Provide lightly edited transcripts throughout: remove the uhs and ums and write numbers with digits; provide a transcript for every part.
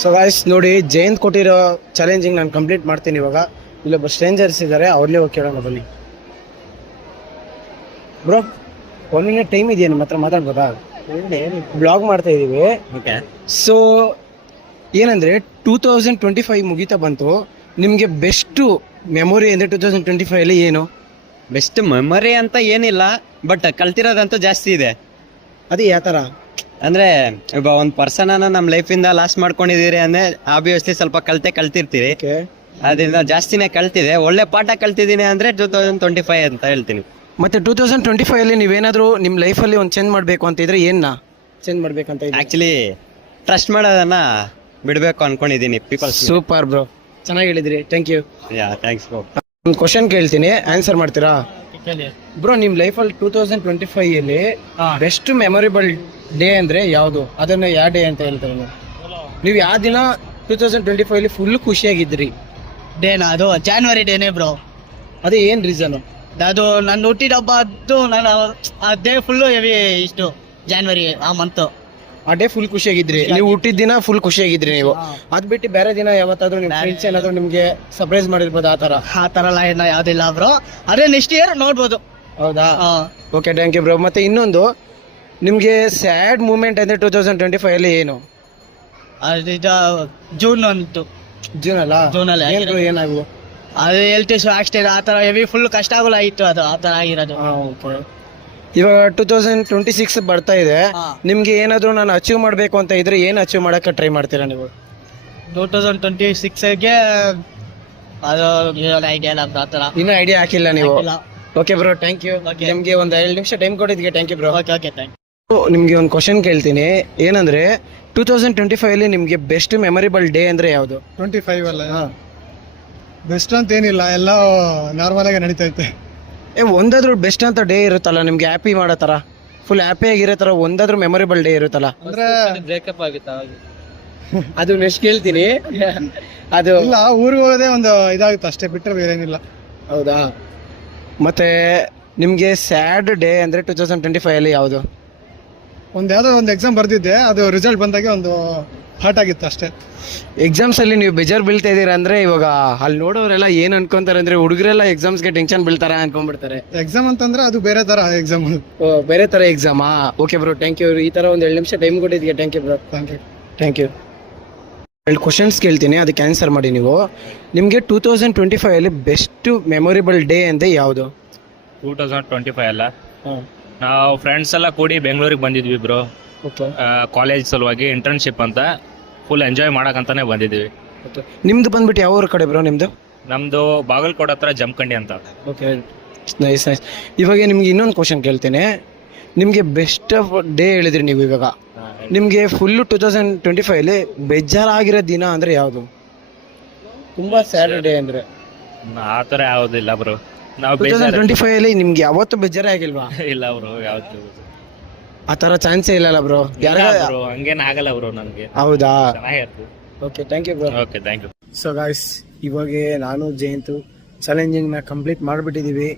So guys ನೋಡಿ, ಜಯಂತ್ ಕೊಟ್ಟಿರೋ challenging ನಾನು ಕಂಪ್ಲೀಟ್ ಮಾಡ್ತೀನಿ ಇವಾಗ. ಇಲ್ಲೊಬ್ಬ ಸ್ಟ್ರೇಂಜರ್ಸ್ ಇದ್ದಾರೆ, ಅವ್ರನ್ನೇ ಹೋಗಿ ಕೇಳೋಣ ಬನ್ನಿ. ಬ್ರೋ, 1 ಮಿನಿಟ್ ಟೈಮ್ ಇದೆಯಾ ನಿಮ್ಮ ಹತ್ರ? ಮಾತಾಡ್ಬೋದಾ? ಬ್ಲಾಗ್ ಮಾಡ್ತಾ ಇದೀವಿ. ಸೊ ಏನಂದ್ರೆ 2025 ಮುಗೀತಾ ಬಂತು. ನಿಮಗೆ ಬೆಸ್ಟ್ ಮೆಮೊರಿ ಅಂದರೆ 2025 ಅಲ್ಲಿ ಏನು? ಬೆಸ್ಟ್ ಮೆಮೊರಿ ಅಂತ ಏನಿಲ್ಲ, ಬಟ್ ಕಲ್ತಿರೋದಂತೂ ಜಾಸ್ತಿ ಇದೆ. ಅದೇ ಯಾವ ಥರ ಅಂದ್ರೆ ಈಗ ಒಂದು ಪರ್ಸನನ್ನ ನಮ್ಮ ಲೈಫಿಂದ ಲಾಸ್ ಮಾಡ್ಕೊಂಡಿದ್ದೀರಿ ಅಂದ್ರೆ ಆಬ್ವಿಯಸ್ಲಿ ಸ್ವಲ್ಪ ಕಲ್ತಿರ್ತೀರಿ. ಅದರಿಂದ ಜಾಸ್ತಿನೇ ಕಲ್ತಿದೆ. ಒಳ್ಳೆ ಪಾಠ ಕಲ್ತಿದ್ದೀನಿ ಅಂದ್ರೆ 2025 ಅಂತ ಹೇಳ್ತೀನಿ. ಮತ್ತೆ 2025 ಅಲ್ಲಿ ನೀವೇನಾದರೂ ನಿಮ್ಮ ಲೈಫಲ್ಲಿ ಒಂದು ಚೇಂಜ್ ಮಾಡಬೇಕು ಅಂತ ಇದ್ರೆ ಏನ ಚೇಂಜ್ ಮಾಡ್ಬೇಕಂತ ಇದೆ? ಆಕ್ಚುಲಿ ಟ್ರಸ್ಟ್ ಮಾಡೋದನ್ನ ಬಿಡಬೇಕು ಅನ್ಕೊಂಡಿದ್ದೀನಿ. ಸೂಪರ್ ಬ್ರೋ, ಚೆನ್ನಾಗಿ ಹೇಳಿದ್ರಿ. Thank you. Thanks bro. ಒಂದು ಕ್ವಶನ್ ಕೇಳ್ತೀನಿ, ಆನ್ಸರ್ ಮಾಡ್ತೀರಾ ಬ್ರೋ? ನಿಮ್ಮ ಲೈಫಲ್ಲಿ 2025 ಅಲ್ಲಿ ಬೆಸ್ಟ್ ಮೆಮೊರೇಬಲ್ ಡೇ ಅಂದ್ರೆ ಯಾವುದು? ಅದನ್ನ ಯಾವ ಡೇ ಅಂತ ಹೇಳ್ತಾರೆ ನೀವು? ಯಾವ ದಿನ 2025 ಅಲ್ಲಿ ಫುಲ್ ಖುಷಿಯಾಗಿದ್ರಿ? ಡೇನಾ? ಅದು ಜಾನ್ವರಿ ಡೇನೇ ಬ್ರೋ. ಅದೇ ಏನ್ ರೀಸನ್? ಅದು ನನ್ನ ಹುಟ್ಟಿದ ಹಬ್ಬ. ಅದು ನಾನು ಆ ಡೇ ಫುಲ್ಲು ಹೆವಿ ಇಷ್ಟು ಜಾನ್ವರಿ ಆ ಮಂತ್. ಆ ಡೇ ಫುಲ್ ಖುಷಿಯಾಗಿದ್ರಿ? ನೀವು ಹುಟ್ಟಿದ ದಿನ ಫುಲ್ ಖುಷಿಯಾಗಿದ್ರಿ ನೀವು? ಅದ್ ಬಿಟ್ಟು ಬೇರೆ ದಿನ ಯಾವತ್ತಾದ್ರೂ ನಿಮ್ಮ ಫ್ರೆಂಡ್ಸ್ ಏನಾದ್ರು ನಿಮ್ಗೆ ಸರ್ಪ್ರೈಸ್ ಮಾಡಿರ್ಬೋದು ಆ ತರ ಎಲ್ಲ ಏನೋ ಯಾವ್ದಿಲ್ಲ ಬ್ರೋ. ಅದೇ ನೆಕ್ಸ್ಟ್ ಇಯರ್ ನೋಡ್ಬೋದು. ಹೌದಾ? Okay, thank you bro. ಮತ್ತೆ ಇನ್ನೊಂದು, ನಿಮ್ಗೆ ಸ್ಯಾಡ್ ಮೂಮೆಂಟ್ ಅಂದ್ರೆ 2025 ಅಲ್ಲಿ ಏನು? ಅದು ಜೂನ್ ಅಂತು. ಜೂನ್ ಅಲ್ಲ? ಜೂನಲ್ಲಿ ಏನಾಗು? ಅದು ಹೆಲ್ತ್ ಇಶ್ಯೂ, ಆಕ್ಸಿಡೆಂಟ್ ಆ ಥರ ಹೆವಿ ಫುಲ್ ಕಷ್ಟ ಆಯಿತು. ಅದು ಆ ಥರ ಆಗಿರೋದು. ಇವಾಗ 2026 ಬರ್ತಾ ಇದೆ. ನಿಮ್ಗೆ ಏನಾದ್ರು ನಾನು ಅಚೀವ್ ಮಾಡ್ಬೇಕು ಅಂತ ಇದ್ರೆ ಏನ್ ಅಚೀವ್ ಮಾಡಕ್ಕೆ ಟ್ರೈ ಮಾಡ್ತೀರಾ ನೀವು? 2026ಗೆ ಅದು ಐಡಿಯಾ ಇಲ್ಲ ಬ್ರೋ. ಆ ಥರ ಇನ್ನೂ ಐಡಿಯಾ ಹಾಕಿಲ್ಲ ನೀವು? Okay bro, thank you. ನಿಮ್ಗೆ ಒಂದು 2 ನಿಮಿಷ ಟೈಮ್ ಕೊಟ್ಟಿದ್ದಕ್ಕೆ thank you bro. Okay thank you. ನಿಮ್ಗೆ ಒಂದು ಕ್ವಶನ್ ಕೇಳ್ತೀನಿ. ಏನಂದ್ರೆ 2025 ಅಲ್ಲಿ ನಿಮ್ಗೆ ಬೆಸ್ಟ್ ಮೆಮೊರೇಬಲ್ ಡೇ ಅಂದ್ರೆ ಯಾವುದು? 25 ಅಲ್ಲ? ಬೆಸ್ಟ್ ಅಂತ ಏನಿಲ್ಲ, ಎಲ್ಲ ನಾರ್ಮಲ್ ಆಗಿ ನಡೀತೈತೆ. ಒಂದಾದ್ರೂ ಬೆಸ್ಟ್ ಅಂತ ಡೇ ಇರುತ್ತಲ್ಲ ನಿಮ್ಗೆ, ಹ್ಯಾಪಿ ಮಾಡೋ ತರ, ಫುಲ್ ಹ್ಯಾಪಿ ಆಗಿರೋ ತರ ಒಂದಾದ್ರೂ ಮೆಮೊರೇಬಲ್ ಡೇ ಇರುತ್ತಲ್ಲ? ಅಂದ್ರೆ ಬ್ರೇಕಪ್ ಆಗುತ್ತಾ? ಅದು ನೆಕ್ಸ್ಟ್ ಕೇಳ್ತೀನಿ. ಅದು ಇಲ್ಲ, ಊರಿಗೆ ಹೋಗೋದೇ ಒಂದು ಇದಾಗುತ್ತೆ ಅಷ್ಟೇ, ಬಿಟ್ಟರೆ ಬೇರೆ ಏನಿಲ್ಲ. ಹೌದಾ? ಮತ್ತೆ ನಿಮ್ಗೆ ಸ್ಯಾಡ್ ಡೇ ಅಂದ್ರೆ 2025 ಅಲ್ಲಿ ಯಾವುದು? ಯಾವುದೋ ಒಂದು ಎಕ್ಸಾಮ್ ಬರ್ದಿದ್ದೆ, ಅದು ರಿಸಲ್ಟ್ ಬಂದಾಗೆ ಒಂದು ಹರ್ಟ್ ಆಗಿತ್ತು ಅಷ್ಟೇ. ಎಕ್ಸಾಮ್ಸ್ ಅಲ್ಲಿ ನೀವು ಬೇಜಾರು ಬೀಳ್ತಾ ಇದೀರಾ ಅಂದ್ರೆ ಇವಾಗ ಅಲ್ಲಿ ನೋಡೋರೆಲ್ಲ ಏನ್ ಅನ್ಕೊಂತಾರೆ ಅಂದ್ರೆ ಹುಡುಗರೆಲ್ಲ ಎಕ್ಸಾಮ್ಸ್ಗೆ ಟೆನ್ಷನ್ ಬೀಳ್ತಾರ ಅನ್ಕೊಂಡ್ಬಿಡ್ತಾರೆ. ಎಕ್ಸಾಮ್ ಅಂತಂದ್ರೆ ಅದು ಬೇರೆ ತರ ಎಕ್ಸಾಮ್. ಬೇರೆ ತರ ಎಕ್ಸಾಮಾ? Okay bro, thank you. ಈ ತರ ಒಂದು 2 ನಿಮಿಷ ಟೈಮ್ ಕೊಟ್ಟಿದ್ದೀವಿ. Thank you bro. Thank you. 2 questions ಕೇಳ್ತೀನಿ, ಅದಕ್ಕೆ ಆನ್ಸರ್ ಮಾಡಿ ನೀವು. ನಿಮಗೆ 2025 ಅಲ್ಲಿ ಬೆಸ್ಟ್ ಮೆಮೊರೇಬಲ್ ಡೇ ಅಂದ್ರೆ ಯಾವುದು? 2025 ಅಲ್ಲ, ನಾವು ಫ್ರೆಂಡ್ಸ್ ಎಲ್ಲ ಕೂಡಿ ಬೆಂಗಳೂರಿಗೆ ಬಂದಿದ್ವಿ ಬ್ರೋ. ಕಾಲೇಜ್ ಸಲುವಾಗಿ ಇಂಟರ್ನ್ಶಿಪ್ ಅಂತ ಫುಲ್ ಎಂಜಾಯ್ ಮಾಡಕ್ಕಂತಾನೆ ಬಂದಿದ್ವಿ. ನಿಮ್ದು ಬಂದ್ಬಿಟ್ಟು ಯಾವ ಊರ ಕಡೆ ಬ್ರೋ ನಿಮ್ದು? ನಮ್ದು ಬಾಗಲಕೋಟೆ ಹತ್ರ ಜಮಖಂಡಿ ಅಂತ. Okay, nice. ಇವಾಗ ನಿಮ್ಗೆ ಇನ್ನೊಂದು ಕ್ವಶನ್ ಕೇಳ್ತೇನೆ. ನಿಮಗೆ ಬೆಸ್ಟ್ ಡೇ ಹೇಳಿದ್ರಿ ನೀವು. ಇವಾಗ ನಿಮಗೆ ಫುಲ್ 2025 ಅಲ್ಲಿ ಬೇಜಾರಾಗಿರೋ ದಿನ ಅಂದ್ರೆ ಯಾವುದು? ತುಂಬಾ ಸ್ಯಾಡ್ ಡೇ ಅಂದ್ರೆ ಆ ಥರ ಯಾವುದಿಲ್ಲ ಬ್ರೋ. ನಾವು 2025 ಅಲ್ಲಿ ನಿಮ್ಗೆ ಯಾವತ್ತೂ ಬೇಜಾರೇ ಆಗಿಲ್ವಾ? ಇಲ್ಲ ಬ್ರೋ, ಯಾವ್ದು ಆ ಥರ ಚಾನ್ಸೇ ಇಲ್ಲಲ್ಲ ಬ್ರೋ? ಬ್ರೋ ಹಂಗೇನ್ ಆಗಲ್ಲ ಬ್ರೋ, ನನ್ಗೆ. ಹೌದಾ? ಚೆನ್ನಾಗಿರ್ತದೆ. Okay, thank you bro. Okay, thank you. So guys, ಇವಾಗ ನಾನು ಜಯಂತು ಚಾಲೆಂಜಿಂಗ್ನ ಕಂಪ್ಲೀಟ್ ಮಾಡಿಬಿಟ್ಟಿದ್ದೀವಿ.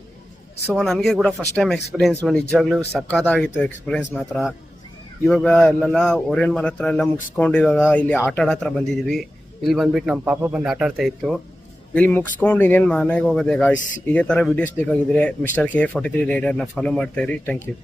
ಸೊ ನನಗೆ ಕೂಡ ಫಸ್ಟ್ ಟೈಮ್ ಎಕ್ಸ್ಪೀರಿಯೆನ್ಸ್ ನಿಜವಾಗ್ಲೂ ಸಕ್ಕತ್ತಾಗಿತ್ತು ಎಕ್ಸ್ಪೀರಿಯೆನ್ಸ್ ಮಾತ್ರ. ಇವಾಗ ಎಲ್ಲೆಲ್ಲ ಓರಿಯನ್ ಮಾಲ್ ಹತ್ರ ಎಲ್ಲ ಮುಗಿಸ್ಕೊಂಡು ಇವಾಗ ಇಲ್ಲಿ ಆಟ ಆಡೋ ಹತ್ರ ಬಂದಿದ್ದೀವಿ. ಇಲ್ಲಿ ಬಂದ್ಬಿಟ್ಟು ನಮ್ಮ ಪಾಪ ಬಂದು ಆಟ ಆಡ್ತಾ ಇತ್ತು. ಇಲ್ಲಿ ಮುಗಿಸ್ಕೊಂಡು ಇನ್ನೇನು ಮನೆಗೆ ಹೋಗೋದೆ ಗಾಯ್ಸ್. ಇದೇ ಥರ ವಿಡಿಯೋಸ್ ಬೇಕಾಗಿದ್ರೆ Mr. K43 ರೈಡರ್ನ ಫಾಲೋ ಮಾಡ್ತಾ ಇರಿ. Thank you.